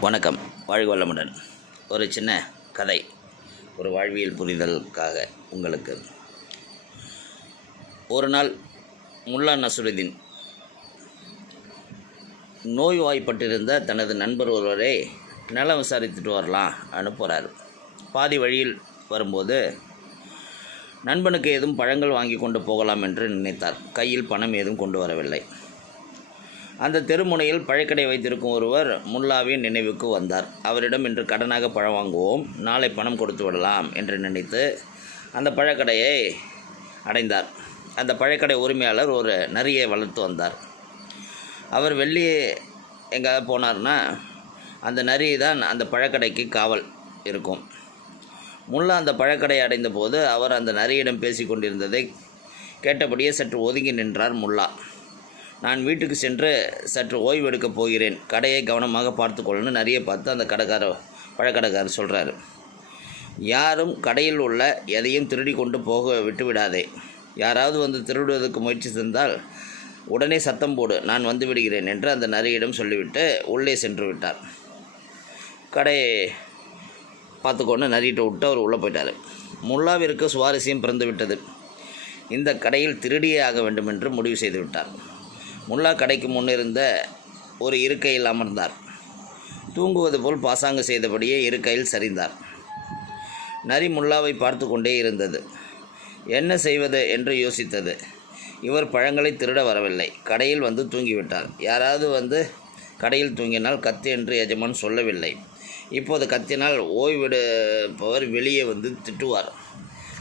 வணக்கம். வாழ்க வளமுடன். ஒரு சின்ன கதை ஒரு வாழ்வியல் புரிதலுக்காக உங்களுக்கு. ஒரு நாள் முல்லா நசுருதீன் நோய்வாய்ப்பட்டிருந்த தனது நண்பர் ஒருவரை நலம் விசாரித்துட்டு வரலாம் அனுப்புகிறார் பாதி வழியில் வரும்போது நண்பனுக்கு ஏதும் பழங்கள் வாங்கி கொண்டு போகலாம் என்று நினைத்தார். கையில் பணம் ஏதும் கொண்டு வரவில்லை. அந்த தெருமுனையில் பழக்கடை வைத்திருக்கும் ஒருவர் முல்லாவின் நினைவுக்கு வந்தார். அவரிடம் இன்று கடனாக பழம் வாங்குவோம் நாளை பணம் கொடுத்து விடலாம் என்று நினைத்து அந்த பழக்கடையை அடைந்தார். அந்த பழக்கடை உரிமையாளர் ஒரு நரியை வளர்த்து வந்தார். அவர் வெள்ளி எங்கேயாவது போனார்னா அந்த நரி தான் அந்த பழக்கடைக்கு காவல் இருக்கும். முல்லா அந்த பழக்கடையை அடைந்த போது அவர் அந்த நரியிடம் பேசி கொண்டிருந்ததை கேட்டபடியே சற்று ஒதுங்கி நின்றார் முல்லா. நான் வீட்டுக்கு சென்று சற்று ஓய்வெடுக்கப் போகிறேன். கடையை கவனமாக பார்த்துக்கொள்ளணும் நிறைய பார்த்து அந்த கடைக்கார பழக்கடைக்காரர் சொல்கிறாரு யாரும் கடையில் உள்ள எதையும் திருடி கொண்டு போக விட்டு விடாதே யாராவது வந்து திருடுவதற்கு முயற்சி சென்றால் உடனே சத்தம் போடு நான் வந்து விடுகிறேன் என்று அந்த நரியிடம் சொல்லிவிட்டு உள்ளே சென்று விட்டார். கடையை பார்த்துக்கொண்டு நரியிட்ட விட்டு அவர் உள்ளே போயிட்டார். முல்லாவிற்கு சுவாரஸ்யம் பிறந்து விட்டது இந்த கடையில் திருடியே ஆக வேண்டும் என்று முடிவு செய்து விட்டார். முல்லா கடைக்கு முன்னிருந்த ஒரு இருக்கையில் அமர்ந்தார். தூங்குவது போல் பாசாங்கு செய்தபடியே இருக்கையில் சரிந்தார். நரி முல்லாவை பார்த்து கொண்டே இருந்தது. என்ன செய்வது என்று யோசித்தது. இவர் பழங்களை திருட வரவில்லை. கடையில் வந்து தூங்கிவிட்டார். யாராவது வந்து கடையில் தூங்கினால் கத்து என்று எஜமான் சொல்லவில்லை. இப்போது கத்தினால் ஓய்வெடுப்பவர் வெளியே வந்து திட்டுவார்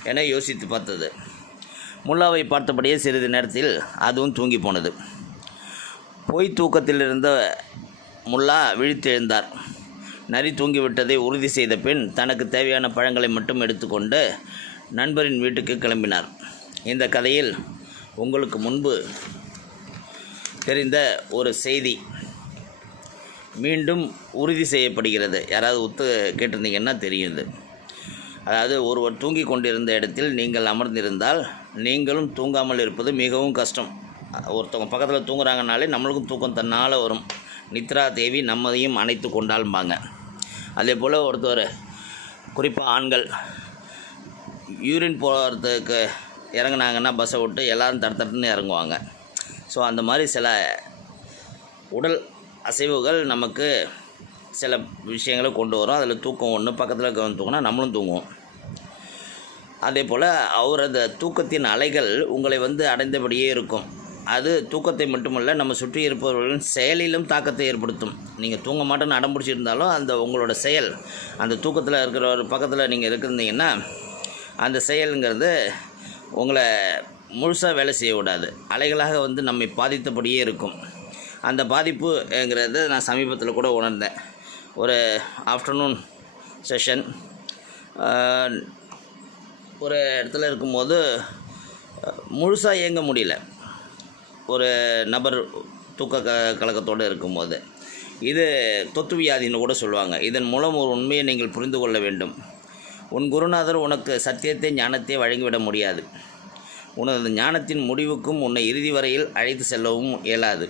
என யோசித்து பார்த்தது. முல்லாவை பார்த்தபடியே சிறிது நேரத்தில் அதுவும் தூங்கி போனது. பொய் தூக்கத்தில் இருந்த முல்லா விழித்தெழுந்தார். நரி தூங்கிவிட்டதை உறுதி செய்த பின் தனக்கு தேவையான பழங்களை மட்டும் எடுத்துக்கொண்டு நண்பரின் வீட்டுக்கு கிளம்பினார். இந்த கதையில் உங்களுக்கு முன்பு தெரிந்த ஒரு செய்தி மீண்டும் உறுதி செய்யப்படுகிறது. யாராவது ஒத்து கேட்டிருந்தீங்கன்னா தெரியும் இது. அதாவது ஒருவர் தூங்கி கொண்டிருந்த இடத்தில் நீங்கள் அமர்ந்திருந்தால் நீங்களும் தூங்காமல் இருப்பது மிகவும் கஷ்டம். ஒருத்தவங்க பக்கத்தில் தூங்குறாங்கனாலே நம்மளுக்கும் தூக்கம் தன்னால் வரும். நித்ரா தேவி நம்மதையும் அணைத்து கொண்டால்பாங்க அதே போல் ஒருத்தர் குறிப்பாக ஆண்கள் யூரின் போகிறதுக்கு இறங்குனாங்கன்னா பஸ்ஸை விட்டு எல்லோரும் தடுத்துட்டுன்னு இறங்குவாங்க. ஸோ அந்த மாதிரி சில உடல் அசைவுகள் நமக்கு சில விஷயங்களை கொண்டு வரும். அதில் தூக்கம் ஒன்று பக்கத்தில் கவனம் தூங்கினா நம்மளும் தூங்குவோம். அதே போல் அவர் அந்த தூக்கத்தின் அலைகள் உங்களை வந்து அடைந்தபடியே இருக்கும். அது தூக்கத்தை மட்டுமல்ல நம்ம சுற்றி இருப்பவர்களின் செயலிலும் தாக்கத்தை ஏற்படுத்தும். நீங்கள் தூங்க மாட்டேன்னு அடம் பிடிச்சிருந்தாலும் அந்த உங்களோட செயல் அந்த தூக்கத்தில் இருக்கிற ஒரு பக்கத்தில் நீங்கள் இருந்திங்கன்னா அந்த செயலுங்கிறது உங்களை முழுசாக வேலை செய்ய விடாது. அலைகளாக வந்து நம்மை பாதித்தபடியே இருக்கும். அந்த பாதிப்புங்கிறத நான் சமீபத்தில் கூட உணர்ந்தேன். ஒரு ஆஃப்டர்நூன் செஷன் ஒரு இடத்துல இருக்கும்போது முழுசாக இயங்க முடியல. ஒரு நபர் தூக்க க கலக்கத்தோடு இருக்கும்போது. இது தொத்து வியாதின்னு கூட சொல்லுவாங்க. இதன் மூலம் ஒரு உண்மையை நீங்கள் புரிந்து கொள்ள வேண்டும். உன் குருநாதர் உனக்கு சத்தியத்தை ஞானத்தை வழங்கிவிட முடியாது. உனது ஞானத்தின் முடிவுக்கும் உன்னை இறுதி வரையில் அழைத்து செல்லவும் இயலாது.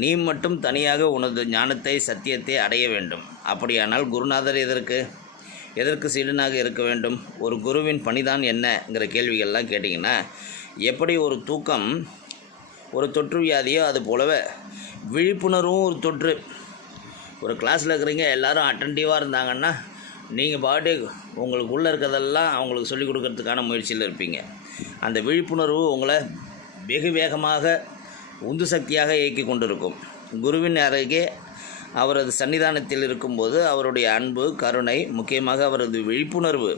நீ மட்டும் தனியாக உனது ஞானத்தை சத்தியத்தை அடைய வேண்டும். அப்படியானால் குருநாதர் எதற்கு? எதற்கு சீடனாக இருக்க வேண்டும்? ஒரு குருவின் பணிதான் என்னங்கிற கேள்விகள்லாம் கேட்டிங்கன்னா எப்படி ஒரு தூக்கம் ஒரு தொற்று வியாதியோ அது போலவே விழிப்புணர்வும் ஒரு தொற்று. ஒரு கிளாஸில் இருக்கிறீங்க எல்லோரும் அட்டன்டிவாக இருந்தாங்கன்னா நீங்கள் பாட்டு உங்களுக்கு உள்ளே இருக்கிறதெல்லாம் அவங்களுக்கு சொல்லிக் கொடுக்கறதுக்கான முயற்சியில் இருப்பீங்க. அந்த விழிப்புணர்வு உங்களை வெகு வேகமாக உந்து சக்தியாக இயக்கி கொண்டிருக்கும். குருவின் அருகே அவரது சன்னிதானத்தில் இருக்கும்போது அவருடைய அன்பு கருணை முக்கியமாக அவரது விழிப்புணர்வு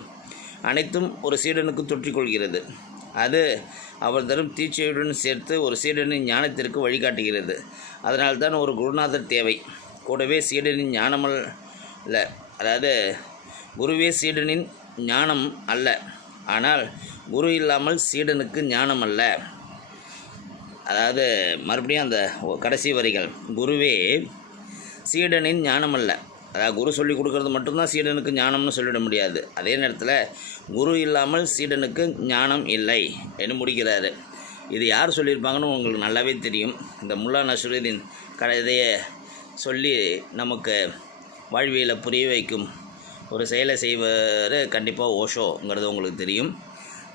அனைத்தும் ஒரு சீடனுக்கு தொற்றிக்கொள்கிறது அது அவர் தரும் தீட்சையுடன் சேர்த்து ஒரு சீடனின் ஞானத்திற்கு வழிகாட்டுகிறது. அதனால்தான் ஒரு குருநாதர் தேவை. கூடவே சீடனின் ஞானமல்ல அதாவது குருவே சீடனின் ஞானம் அல்ல. ஆனால் குரு இல்லாமல் சீடனுக்கு ஞானம் அல்ல அதாவது மறுபடியும் அந்த கடைசி வரிகள். குருவே சீடனின் ஞானம் அல்ல அதாவது குரு சொல்லி கொடுக்கறது மட்டும்தான் சீடனுக்கு ஞானம்னு சொல்லிட முடியாது. அதே நேரத்தில் குரு இல்லாமல் சீடனுக்கு ஞானம் இல்லை என்று முடிக்கிறாரு. இது யார் சொல்லியிருப்பாங்கன்னு உங்களுக்கு நல்லாவே தெரியும். இந்த முல்லா நசுருதீன் கதையை சொல்லி நமக்கு வாழ்வியலை புரிய வைக்கும் ஒரு செயலை செய்வார் கண்டிப்பாக ஓஷோங்கிறது உங்களுக்கு தெரியும்.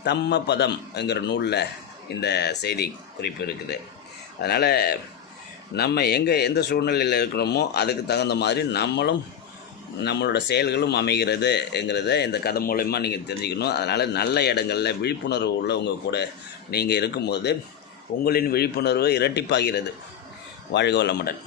தம்ம பதம்ங்கிற நூலில் இந்த செய்தி குறிப்பு இருக்குது. அதனால் நம்ம எங்கே எந்த சூழ்நிலையில் இருக்கிறோமோ அதுக்கு தகுந்த மாதிரி நம்மளும் நம்மளோட செயல்களும் அமைகிறதுங்கிறத இந்த கதை மூலயமா நீங்கள் தெரிஞ்சுக்கணும். அதனால் நல்ல இடங்களில் விழிப்புணர்வு உள்ளவங்க கூட நீங்கள் இருக்கும்போது உங்களின் விழிப்புணர்வு இரட்டிப்பாகிறது. வாழ்க வளமுடன்.